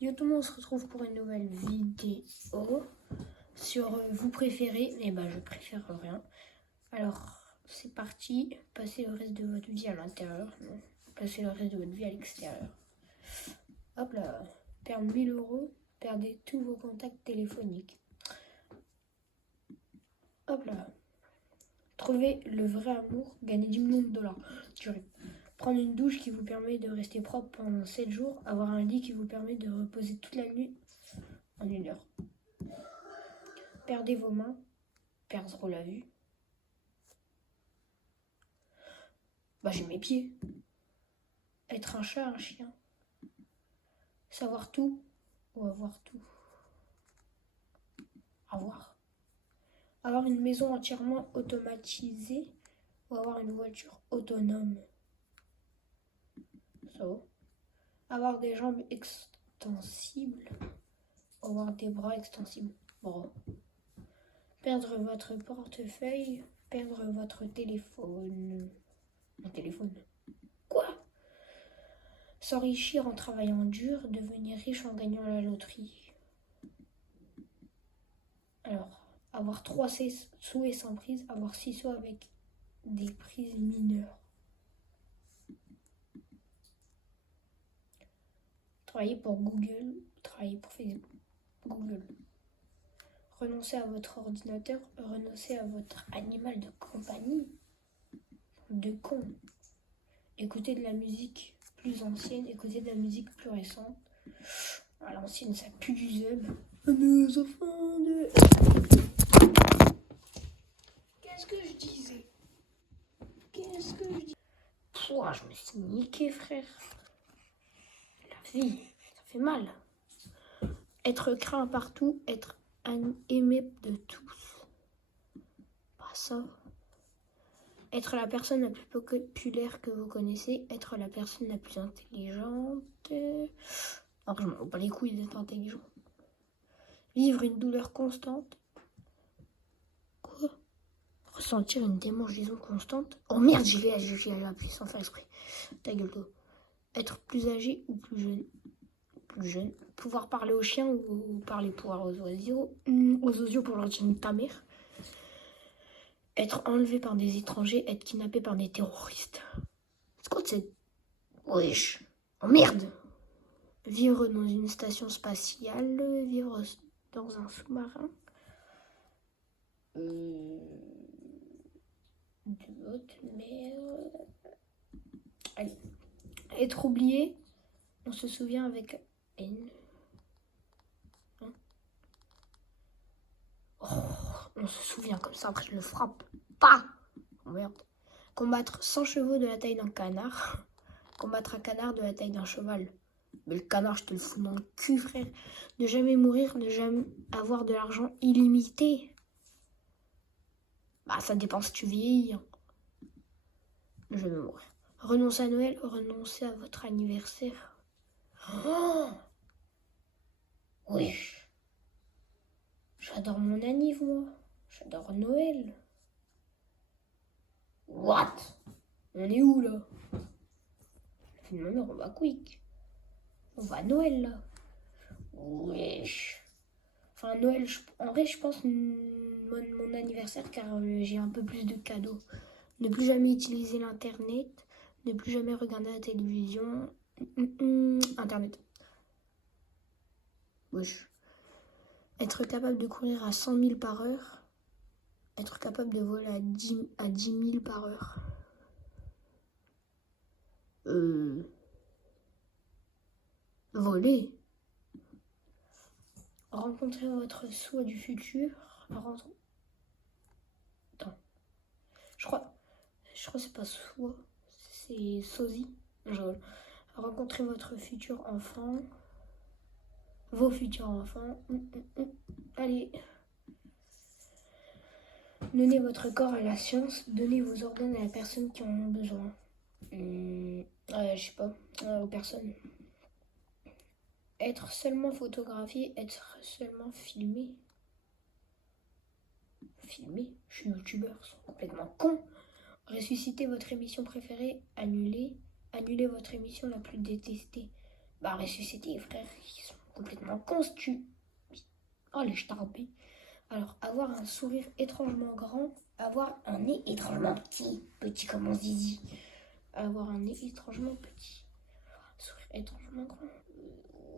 Yo tout le monde, on se retrouve pour une nouvelle vidéo sur vous préférez. Et bah je préfère rien. Alors c'est parti, passez le reste de votre vie à l'intérieur. Non, passez le reste de votre vie à l'extérieur. Hop là, perdre 1000 euros, perdez tous vos contacts téléphoniques. Hop là, trouver le vrai amour, gagner 10 millions de dollars. Prendre une douche qui vous permet de rester propre pendant 7 jours. Avoir un lit qui vous permet de reposer toute la nuit en 1 heure. Perdez vos mains, perdre la vue. Bah j'ai mes pieds. Être un chat, un chien. Savoir tout ou avoir tout. Avoir une maison entièrement automatisée ou avoir une voiture autonome. So. Avoir des jambes extensibles ou avoir des bras extensibles. Bon. Perdre votre portefeuille, perdre votre téléphone. Mon téléphone. Quoi? S'enrichir en travaillant dur, devenir riche en gagnant la loterie. Alors, avoir 3 sauts et sans prise, avoir 6 sauts avec des prises mineures. Travailler pour Google, travailler pour Facebook. Google. Renoncer à votre ordinateur, renoncer à votre animal de compagnie. De con. Écouter de la musique plus ancienne, écouter de la musique plus récente. À l'ancienne, ça pue du zeub. Nos enfants de... Qu'est-ce que je disais? Pouah, je me suis niqué, frère. La vie, ça fait mal. Être craint partout, être aimé de tous. Pas ça. Être la personne la plus populaire que vous connaissez, être la personne la plus intelligente. Alors que je m'en bats les couilles d'être intelligent. Vivre une douleur constante. Quoi? Ressentir une démangeaison constante. Oh merde, j'ai appuyé sans faire exprès. Ta gueule, toi. Être plus âgé ou plus jeune. Plus jeune. Pouvoir parler aux chiens ou parler pouvoir aux oiseaux. Aux oiseaux pour leur dire ta mère. Être enlevé par des étrangers, être kidnappé par des terroristes. C'est quoi cette... Wesh. Oh merde. Vivre dans une station spatiale, vivre dans un sous-marin. De haute mer. Allez. Être oublié, on se souvient avec haine. Hein? Oh, on se souvient comme ça, après je le frappe. Pas. Oh merde. Combattre 100 chevaux de la taille d'un canard. Combattre un canard de la taille d'un cheval. Mais le canard, je te le fous dans le cul, frère. Ne jamais mourir, ne jamais avoir de l'argent illimité. Bah, ça dépend si tu vieillis. Hein. Ne jamais mourir. Renoncer à Noël, renoncer à votre anniversaire. Oh oui. J'adore mon anniv, moi. J'adore Noël. What? On est où, là? Finalement, on va quick. On va à Noël, là. Wesh. Enfin, Noël, en vrai, je pense mon anniversaire, car j'ai un peu plus de cadeaux. Ne plus jamais utiliser l'internet. Ne plus jamais regarder la télévision. Internet. Wesh. Être capable de courir à 100 000 par heure. Être capable de voler à 10 000 par heure. Voler. Rencontrer votre soi du futur. Attends. Je crois que c'est pas soi. C'est sosie. Rencontrer votre futur enfant. Vos futurs enfants. Allez. Donnez votre corps à la science. Donnez vos organes à la personne qui en a besoin. Je sais pas. Aux personnes. Être seulement photographié, être seulement filmé. Filmé? Je suis youtubeur, ils sont complètement cons. Ressusciter votre émission préférée, annuler votre émission la plus détestée. Bah ressusciter, frère, ils sont vraiment con si tu... Oh, les starbés. Alors, avoir un sourire étrangement grand, avoir un nez étrangement petit. Petit comme mon zizi. Avoir un nez étrangement petit. Un sourire étrangement grand.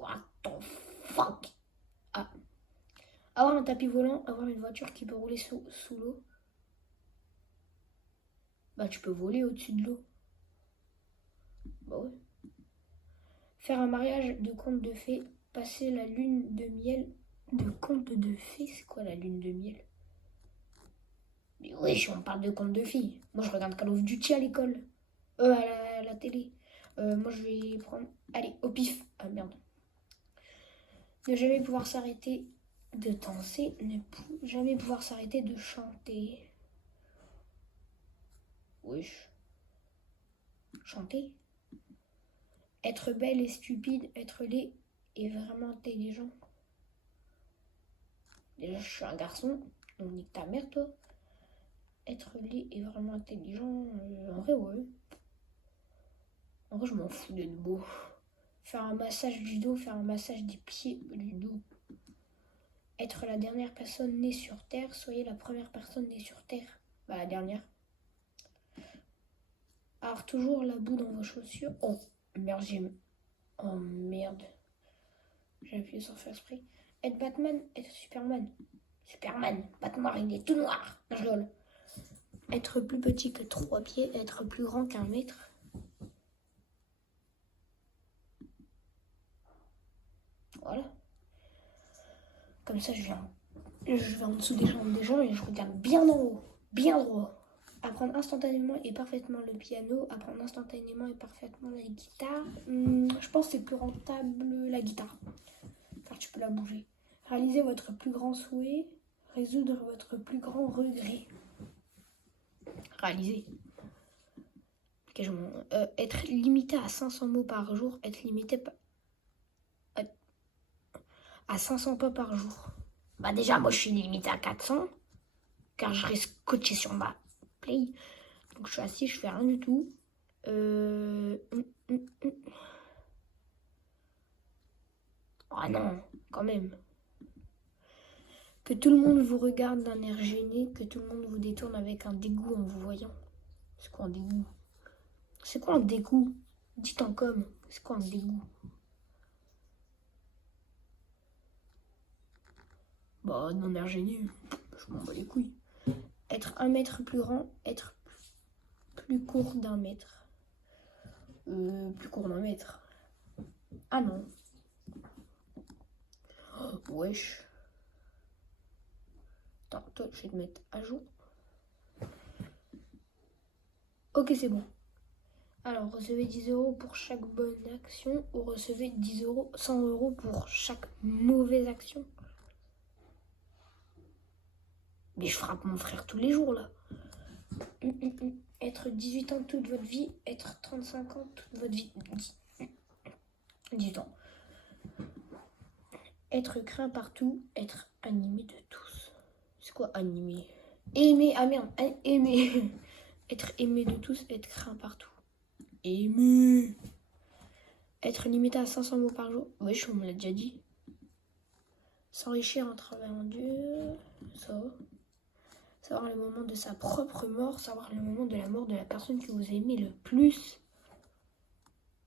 What the fuck? Ah. Avoir un tapis volant, avoir une voiture qui peut rouler sous l'eau. Bah, tu peux voler au-dessus de l'eau. Bah ouais. Faire un mariage de conte de fées, passer la lune de miel de conte de fées. C'est quoi la lune de miel? Mais wesh, on parle de conte de filles. Moi, je regarde Call of Duty à l'école. À la télé. Moi, je vais prendre... Allez, au pif. Ah, merde. Ne jamais pouvoir s'arrêter de danser. Ne jamais pouvoir s'arrêter de chanter. Wesh. Chanter. Être belle et stupide. Être laid et vraiment intelligent. Déjà, je suis un garçon. Donc, nique ta mère, toi. Être laid et vraiment intelligent. En vrai, ouais. En vrai, je m'en fous d'être beau. Faire un massage du dos, faire un massage des pieds du dos. Être la dernière personne née sur Terre, soyez la première personne née sur Terre. Bah, la dernière. Alors, toujours la boue dans vos chaussures. Oh, merde, Oh, merde. J'ai appuyé sur First Spray. Être Batman, être Superman. Superman, Batman, il est tout noir. Je lol. Être plus petit que 3 pieds, être plus grand qu'1 mètre. Voilà. Comme ça, je vais en dessous des jambes des gens et je regarde bien en haut, bien droit. Apprendre instantanément et parfaitement le piano, apprendre instantanément et parfaitement la guitare. Je pense que c'est plus rentable la guitare, car tu peux la bouger. Réaliser votre plus grand souhait, résoudre votre plus grand regret. Réaliser. Okay, être limité à 500 mots par jour, être limité à 500 pas par jour. Bah déjà, moi je suis limité à 400, car je reste coaché sur ma play. Donc je suis assis, je fais rien du tout. Ah non, quand même. Que tout le monde vous regarde d'un air gêné, que tout le monde vous détourne avec un dégoût en vous voyant. C'est quoi un dégoût? C'est quoi un dégoût? Dites en com, c'est quoi un dégoût? Bah, d'un air gêné, je m'en bats les couilles. Être 1 mètre plus grand, être plus court d'1 mètre. Plus court d'1 mètre. Ah non. Oh, wesh. Attends, toi, je vais te mettre à jour. Ok, c'est bon. Alors, recevez 10 € pour chaque bonne action ou recevez 100 € pour chaque mauvaise action. Mais je frappe mon frère tous les jours, là. Être 18 ans toute votre vie, être 35 ans toute votre vie. 18 ans. Être craint partout, être animé de tous. C'est quoi animé? Aimer, ah merde, aimer. Être aimé de tous, être craint partout. Aimer. Être limité à 500 mots par jour. Wesh, on me l'a déjà dit. S'enrichir en travaillant dur. Ça. Savoir le moment de sa propre mort. Savoir le moment de la mort de la personne que vous aimez le plus.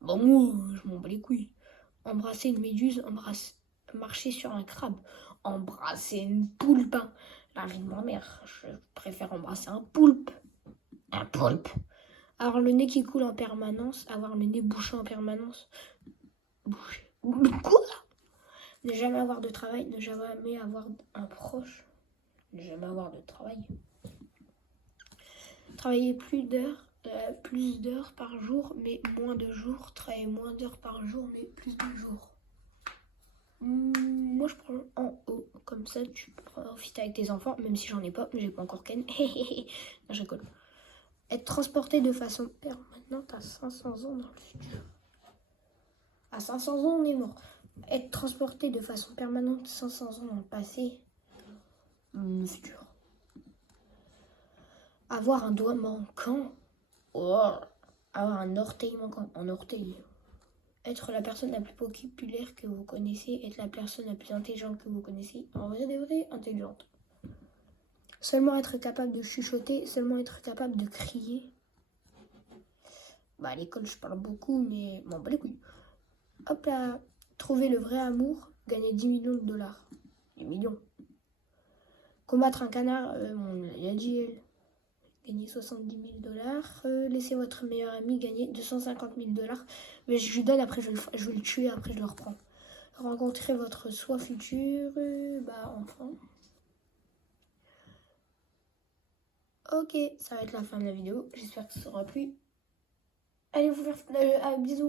Bon, moi, je m'en bats les couilles. Embrasser une méduse. Marcher sur un crabe. Embrasser une poulpe. Hein. La vie de ma mère. Je préfère embrasser un poulpe. Un poulpe. Avoir le nez qui coule en permanence. Avoir le nez bouché en permanence. Bouché. Quoi? Ne jamais avoir de travail. Ne jamais avoir un proche. Ne jamais avoir de travail. Travailler plus d'heures par jour, mais moins de jours. Travailler moins d'heures par jour, mais plus de jours. Moi, je prends en haut. Comme ça, tu profites avec tes enfants, même si j'en ai pas, mais j'ai pas encore Ken. Non, je rigole. Être transporté de façon permanente à 500 ans dans le futur. À 500 ans, on est mort. Être transporté de façon permanente 500 ans dans le passé. Le futur. Avoir un doigt manquant. Oh. Avoir un orteil manquant. Un orteil. Être la personne la plus populaire que vous connaissez. Être la personne la plus intelligente que vous connaissez. En vrai de vrai, intelligente. Seulement être capable de chuchoter. Seulement être capable de crier. Bah à l'école je parle beaucoup mais bon bah les couilles. Hop là. Trouver le vrai amour. Gagner 10 millions de dollars. Des millions. Combattre un canard. On l'a dit elle. Gagner 70 000 dollars. Laissez votre meilleur ami gagner 250 000 dollars. Mais je lui donne, après je vais le tuer, après je le reprends. Rencontrer votre soi futur. Enfant. Ok, ça va être la fin de la vidéo. J'espère que ça aura plu. Allez vous faire bisous.